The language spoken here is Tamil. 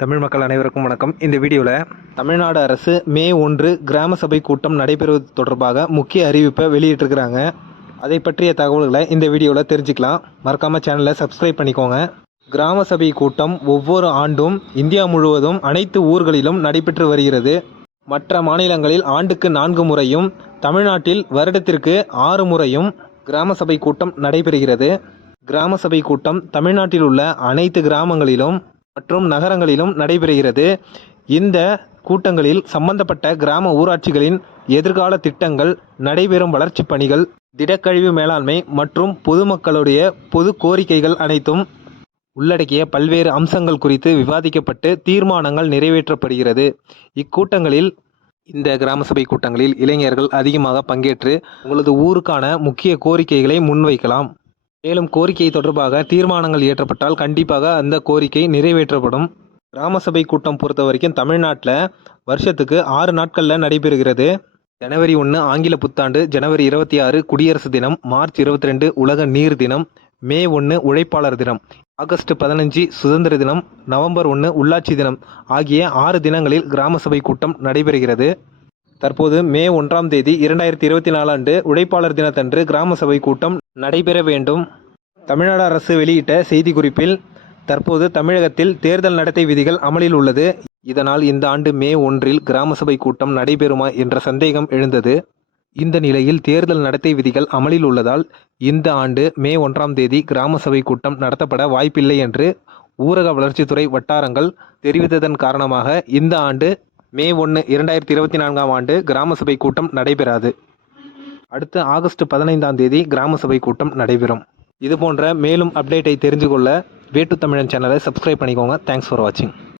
தமிழ் மக்கள் அனைவருக்கும் வணக்கம். இந்த வீடியோவில் தமிழ்நாடு அரசு மே ஒன்று கிராம சபை கூட்டம் நடைபெறுவது தொடர்பாக முக்கிய அறிவிப்பை வெளியிட்டிருக்கிறாங்க. அதை பற்றிய தகவல்களை இந்த வீடியோவில் தெரிஞ்சுக்கலாம். மறக்காமல் சேனலை சப்ஸ்கிரைப் பண்ணிக்கோங்க. கிராம சபை கூட்டம் ஒவ்வொரு ஆண்டும் இந்தியா முழுவதும் அனைத்து ஊர்களிலும் நடைபெற்று வருகிறது. மற்ற மாநிலங்களில் ஆண்டுக்கு நான்கு முறையும் தமிழ்நாட்டில் வருடத்திற்கு ஆறு முறையும் கிராம சபை கூட்டம் நடைபெறுகிறது. கிராம சபை கூட்டம் தமிழ்நாட்டில் உள்ள அனைத்து கிராமங்களிலும் மற்றும் நகரங்களிலும் நடைபெறுகிறது. இந்த கூட்டங்களில் சம்பந்தப்பட்ட கிராம ஊராட்சிகளின் எதிர்கால திட்டங்கள் நடைபெறும் வளர்ச்சிப் பணிகள் திடக்கழிவு மேலாண்மை மற்றும் பொதுமக்களுடைய பொது கோரிக்கைகள் அனைத்தும் உள்ளடக்கிய பல்வேறு அம்சங்கள் குறித்து விவாதிக்கப்பட்டு தீர்மானங்கள் நிறைவேற்றப்படுகிறது. இக்கூட்டங்களில் இந்த கிராம சபை கூட்டங்களில் இளைஞர்கள் அதிகமாக பங்கேற்று உங்களது ஊருக்கான முக்கிய கோரிக்கைகளை முன்வைக்கலாம். மேலும் கோரிக்கை தொடர்பாக தீர்மானங்கள் இயற்றப்பட்டால் கண்டிப்பாக அந்த கோரிக்கை நிறைவேற்றப்படும். கிராம சபை கூட்டம் பொறுத்த வரைக்கும் தமிழ்நாட்டில் வருஷத்துக்கு ஆறு நாட்களில் நடைபெறுகிறது. ஜனவரி ஒன்று ஆங்கில புத்தாண்டு ஜனவரி இருபத்தி ஆறு குடியரசு தினம் மார்ச் இருபத்தி ரெண்டு உலக நீர் தினம் மே ஒன்று உழைப்பாளர் தினம் ஆகஸ்ட் பதினஞ்சு சுதந்திர தினம் நவம்பர் ஒன்று உள்ளாட்சி தினம் ஆகிய ஆறு தினங்களில் கிராம சபை கூட்டம் நடைபெறுகிறது. தற்போது மே ஒன்றாம் தேதி இரண்டாயிரத்தி இருபத்தி நாலாண்டு உழைப்பாளர் தினத்தன்று கிராம சபை கூட்டம் நடைபெற வேண்டும். தமிழ்நாடு அரசு வெளியிட்ட செய்திக்குறிப்பில் தற்போது தமிழகத்தில் தேர்தல் நடத்தை விதிகள் அமலில் உள்ளது. இதனால் இந்த ஆண்டு மே ஒன்றில் கிராம சபை கூட்டம் நடைபெறுமா என்ற சந்தேகம் எழுந்தது. இந்த நிலையில் தேர்தல் நடத்தை விதிகள் அமலில் உள்ளதால் இந்த ஆண்டு மே ஒன்றாம் தேதி கிராம சபை கூட்டம் நடத்தப்பட வாய்ப்பில்லை என்று ஊரக வளர்ச்சித்துறை வட்டாரங்கள் தெரிவித்ததன் காரணமாக இந்த ஆண்டு மே ஒன்று இரண்டாயிரத்தி இருபத்தி நான்காம் ஆண்டு கிராம சபை கூட்டம் நடைபெறாது. அடுத்து ஆகஸ்ட் பதினைந்தாம் தேதி கிராம சபை கூட்டம் நடைபெறும். இது போன்ற மேலும் அப்டேட்டை தெரிஞ்சு கொள்ள வேட்டு தமிழன் சேனலை சப்ஸ்கிரைப் பண்ணிக்கோங்க. தேங்க்ஸ் ஃபார் வாட்சிங்